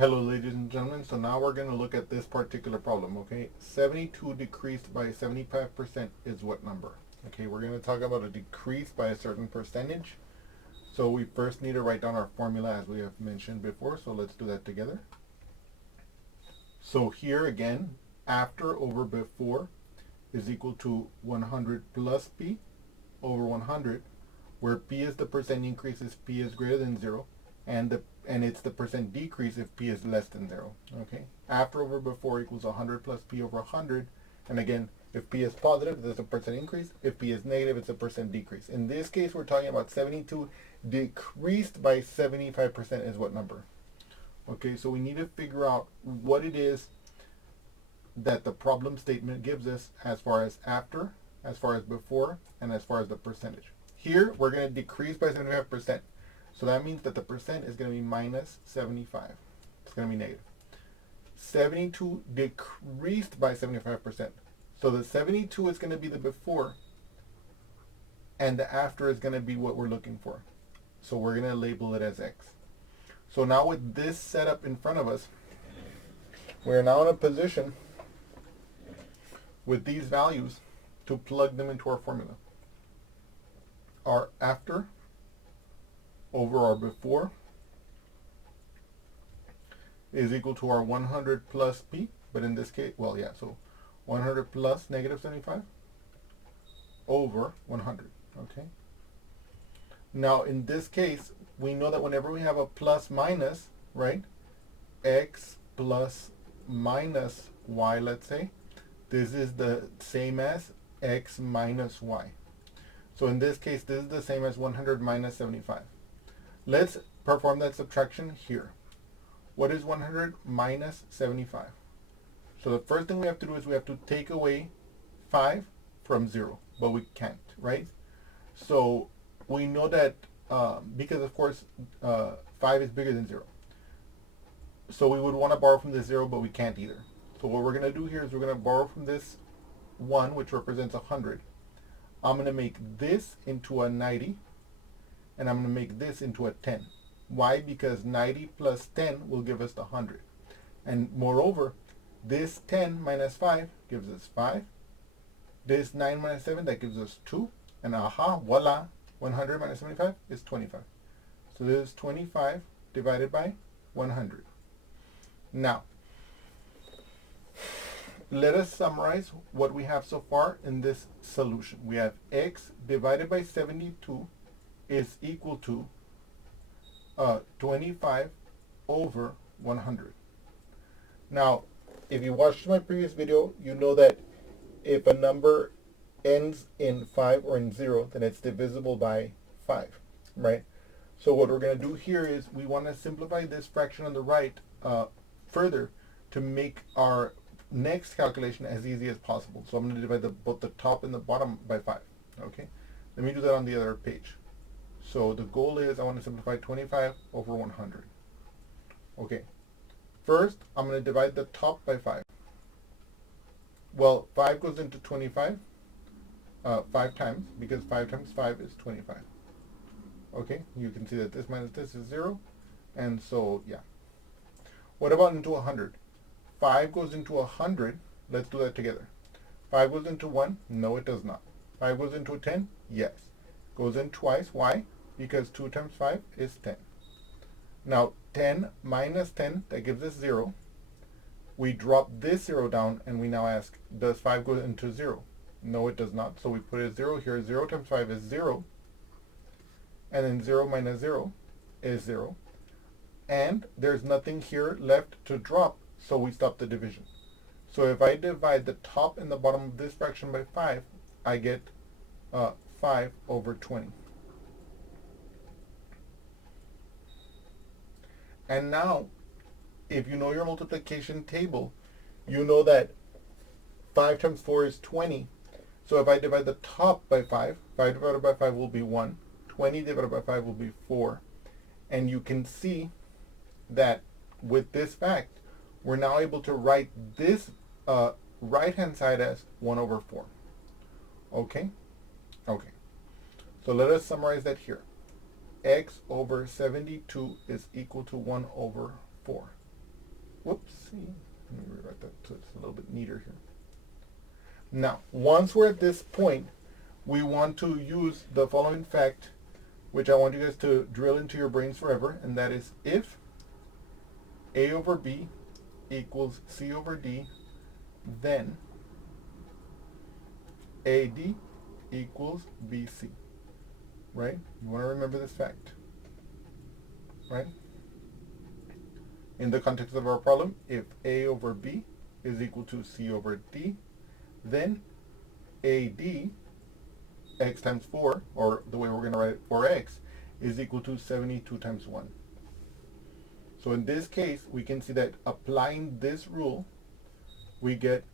Hello ladies and gentlemen, so now we're going to look at this particular problem, okay? 72 decreased by 75% is what number? Okay, we're going to talk about a decrease by a certain percentage. So we first need to write down our formula as we have mentioned before, so let's do that together. So here again, after over before is equal to 100 plus p over 100, where p is the percent increase if p is greater than 0, and it's the percent decrease if p is less than 0. Okay, after over before equals 100 plus p over 100, and again, if p is positive, there's a percent increase. If p is negative, it's a percent decrease. In this case, we're talking about 72 decreased by 75% is what number? Okay, so we need to figure out what it is that the problem statement gives us as far as after, as far as before, and as far as the percentage. Here, we're going to decrease by 75%. So that means that the percent is going to be minus 75. It's going to be negative. 72 decreased by 75%. So the 72 is going to be the before, and the after is going to be what we're looking for. So we're going to label it as x. So now with this setup in front of us, we're now in a position with these values to plug them into our formula. Our after over our before is equal to our 100 plus p, but in this case, well, yeah, so 100 plus negative 75 over 100, okay? Now, in this case, we know that whenever we have a plus minus, right, x plus minus y, let's say, this is the same as x minus y. So in this case, this is the same as 100 minus 75. Let's perform that subtraction here. What is 100 minus 75? So the first thing we have to do is we have to take away 5 from 0, but we can't, right? So we know that because, of course, 5 is bigger than 0. So we would want to borrow from this 0, but we can't either. So what we're going to do here is we're going to borrow from this 1, which represents 100. I'm going to make this into a 90, and I'm going to make this into a 10. Why? Because 90 plus 10 will give us the 100. And moreover, this 10 minus 5 gives us 5. This 9 minus 7, that gives us 2. And aha, voila, 100 minus 75 is 25. So this is 25 divided by 100. Now, let us summarize what we have so far in this solution. We have x divided by 72 is equal to 25 over 100. Now, if you watched my previous video, you know that if a number ends in 5 or in 0, then it's divisible by 5, right? So what we're going to do here is we want to simplify this fraction on the right further to make our next calculation as easy as possible. So I'm going to divide both the top and the bottom by 5. Okay, let me do that on the other page. So the goal is I want to simplify 25 over 100. Okay, first I'm going to divide the top by 5. Well, 5 goes into 25 5 times, because 5 times 5 is 25. Okay, you can see that this minus this is 0, and so yeah. What about into 100? 5 goes into 100. Let's do that together. 5 goes into 1. No, it does not. 5 goes into 10. Yes. Goes in twice. Why? Because 2 times 5 is 10. Now, 10 minus 10, that gives us 0. We drop this 0 down, and we now ask, does 5 go into 0? No, it does not. So we put a 0 here. 0 times 5 is 0. And then 0 minus 0 is 0. And there's nothing here left to drop, so we stop the division. So if I divide the top and the bottom of this fraction by 5, I get 5 over 20. And now, if you know your multiplication table, you know that 5 times 4 is 20. So if I divide the top by 5, 5 divided by 5 will be 1. 20 divided by 5 will be 4. And you can see that with this fact, we're now able to write this right-hand side as 1 over 4. Okay? Okay. So let us summarize that here. X over 72 is equal to 1 over 4. Whoopsie. Let me rewrite that so it's a little bit neater here. Now, once we're at this point, we want to use the following fact, which I want you guys to drill into your brains forever, and that is if A over B equals C over D, then AD equals BC, right? You want to remember this fact, right? In the context of our problem, if A over B is equal to C over D, then AD, x times 4, or the way we're going to write it, 4x, is equal to 72 times 1. So in this case, we can see that applying this rule, we get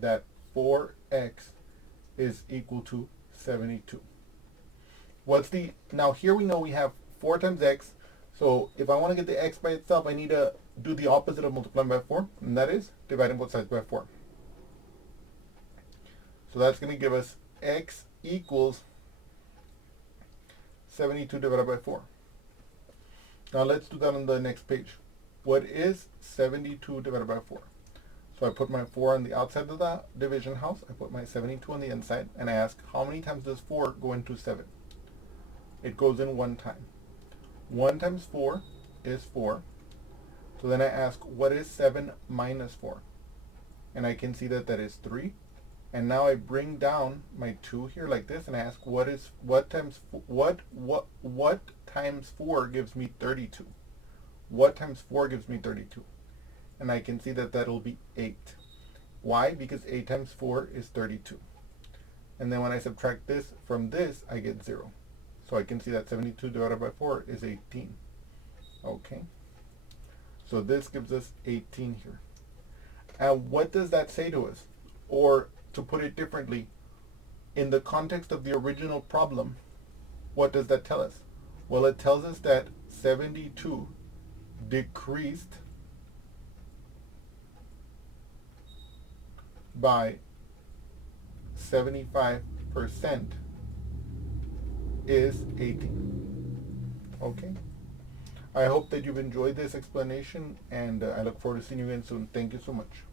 that 4x is equal to 72. Now here we know we have 4 times x, so if I want to get the x by itself, I need to do the opposite of multiplying by 4, and that is dividing both sides by 4. So that's going to give us x equals 72 divided by 4. Now let's do that on the next page. What is 72 divided by 4? So I put my 4 on the outside of the division house, I put my 72 on the inside, and I ask how many times does 4 go into 7? It goes in 1 time. 1 times 4 is 4. So then I ask what is 7 minus 4? And I can see that that is 3. And now I bring down my 2 here like this, and I ask what times 4 gives me 32? What times 4 gives me 32? And I can see that that'll be 8. Why? Because 8 times 4 is 32. And then when I subtract this from this, I get 0. So I can see that 72 divided by 4 is 18. Okay. So this gives us 18 here. And what does that say to us? Or to put it differently, in the context of the original problem, what does that tell us? Well, it tells us that 72 decreased by 75% is 18. Okay? I hope that you've enjoyed this explanation, and I look forward to seeing you again soon. Thank you so much.